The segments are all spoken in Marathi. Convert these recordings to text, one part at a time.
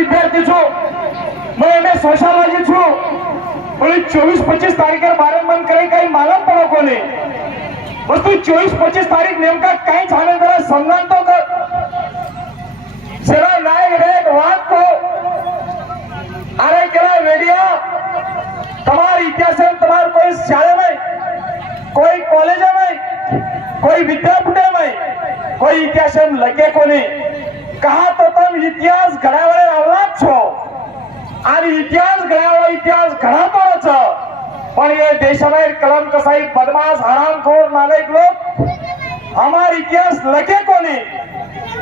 विद्यार्थी छो मैं सोशलॉजी छू बोले 24-25 तारीख बारे मन करे काही मालूम पड़ो कोने बस तू 24-25 तारीख नेमका काही झाले जरा समजान तो कर जरा नाही रे बात को अरे केला वेडिया तुम्हारा इतिहास में तुम्हारा कोई शाला में कोई कॉलेज में कोई विद्यापीठ में कोई इतिहास में लगे कोने कहा तो तुम इतिहास घडावाळे अवलाद छो आणि इतिहास घडावाळे इतिहास घडातो छ पण ये देशाबाहेर कलंकशाही बदमाश हरामखोर नालायक लोग हमारा इतिहास लगे कोने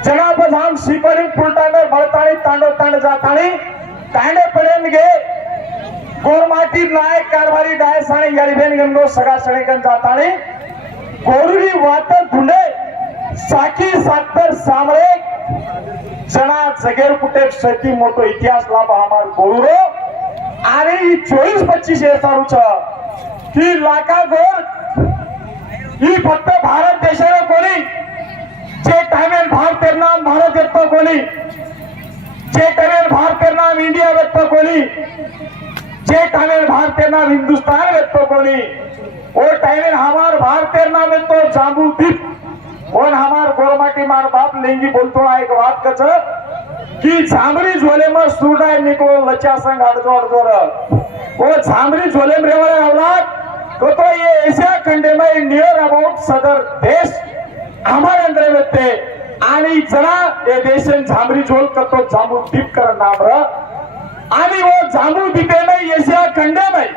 जनाब हम सिपरी पुलटा में बढ़तानी तांडो तांड जातानी तांडे पडेंगे गोरमाटी नायक कारभारी डायसाणी गरीबेन गंगो सगा सडेकन जातानी गोरुरी वाट धुंडे साखी सातर सामळे जना जगेर कुठे सती मोठो इतिहास लाभ हमार गोरुरो आणि 24-25 येसारू छ की लाका गोर ही फक्त भारत देशाने कोणी जे टाइमेन भारत नाम भारत येतो कोणी जे टाइमेन भारत नाम इंडिया येतो कोणी जे टाइमेन भारत नाम हिंदुस्तान येतो कोणी वो टाइमेन हमार भारत नाम येतो जांबू द्वीप और हमार गोरमाटी मार बाप लेंगी बोलतो एक बात कच कि झामरी झोले में सूडाय निको लचा संग अड़जोड़ वो झामरी झोले में रेवाले औलाद तो ये एशिया खंडे में नियर अबाउट सदर देश हमारे अंदर होते आणि जरा ये देशन झामरी झोल करतो जांबू द्वीप कर नाम र आणि वो जांबू द्वीपे में एशिया खंडे में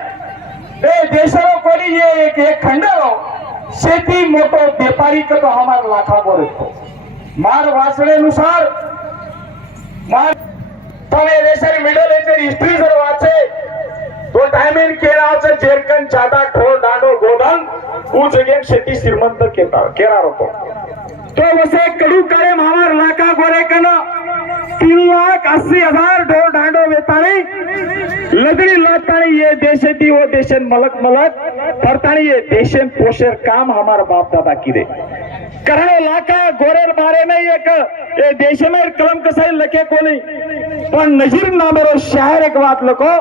ये देशों कोणी ये एक खंड हो शेती मोटो व्यापारी का तो हमारा लाखा बोले मार वाचनेनुसार मार तमे देशाची मिडल एज हिस्ट्री जर वाचे तो टाइमिंग केराचं जेरकन जादा ढोल दांडो गोधन उ जगह शेती श्रीमंत केरा होतो तो वसे कडू करे हमार लाखा गोरे कना 3,80,000 ढोल दांडो वेतानी लगड़ी लातानी ये देशती वो देशन मलक मलक करतानी ये देशन पोषर काम हमार बाप दादा की दे करने लाका गोरेर बारे में एक ये देश में कलम कसाई लके कोनी पर नजीर नामेरो शायर एक बात लको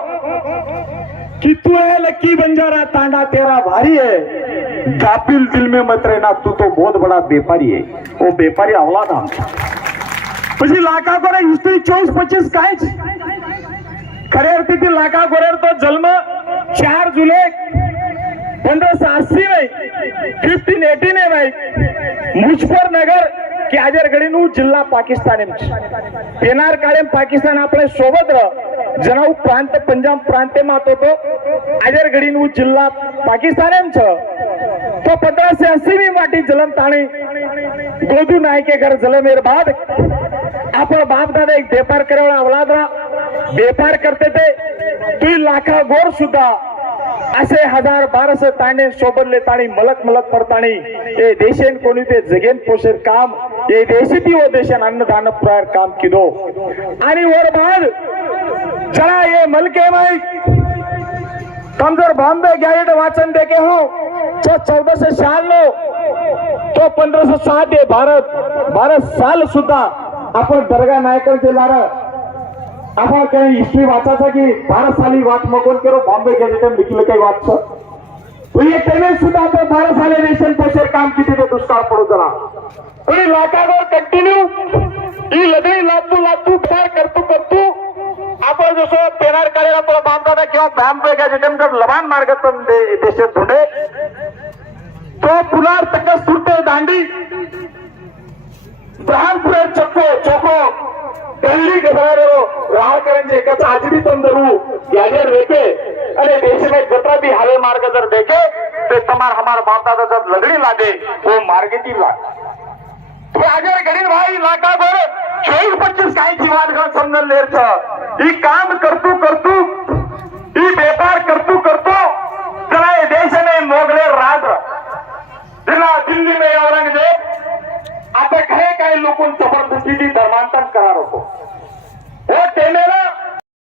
कि तू है लकी बंजारा तांडा तेरा भारी है गापिल दिल में मत रहना तू तो बहुत बड़ा व्यापारी है वो व्यापारी औलाद हम પછી લાકા ગોરે હિસ્ટ્રી 24-25 કાંઈ છે ખરે અર્થથી લાકા ગોરેર તો જન્મ 4 जुलै 1580 में 1580 ने भाई मुजफ्फरनगर के आजरगढ़ी जिल्हा पाकिस्तान पेनार काळे पाकिस्तान अपने सोबत जनाऊ प्रांत पंजाब प्रांत में आतो तो आजरगढ़ी जिल्हा पाकिस्तान तो 1580 में माटी जलम ताणी गोदू नाय के घर जलमेर बाद आपण बाप दादा एक व्यापार करेवाला औलाद रहा व्यापार करते थे तुई लाखा गोर सुद्धा असे 1000-1200 ताणे सोबतले ताणी मलक मलक पडताणी ये देशेन कोणी ते जगेन पोषर काम ये देशती वो देशन अन्नदान प्रायर काम किदो आणि वर बाद जरा ये मलके में कमजोर बॉम्बे गैजेट वाचन देखे हो तो 1400 साल लो तो 1507 ये भारत साल सुद्धा आपण दर्गा नायकांचे लारा आपण काही हिस्ट्री वाचायचा की 12 साली वाट मगोन करो बॉम्बे गॅजेटन लिखिलं काही वाचतो तो ये पेमेंट सुद्धा आपण 12 साले नेशन पोषर काम किती ते दुष्काळ पडू जरा आणि लाखावर कंटिन्यू ही लढाई लातू फार करतो आपण जसं पेनार काढायला तो बांधताना किंवा बॉम्बे गॅजेटन जर लबान मार्गातून देशात धुंडे तो पुलार तक सुरते दांडी ब्रह्मपुरे चोको दिल्ली गजारो राहकरांचे एकाच आजरी तंदरू याजर देखे अरे देश में जता भी हवे मार्ग जर देखे तो तमार हमार बाप दादा जब लगड़ी लादे वो मार्ग की लाद तो अगर गरीब भाई लाका गोर 24-25 काही जीवान घर समजल लेर छ ई काम करतू ई व्यापार करतू जरा ये देश में मोगले राज जिला दिल्ली में औरंगजेब आता काही काही लोक जबरदस्ती धर्मांतर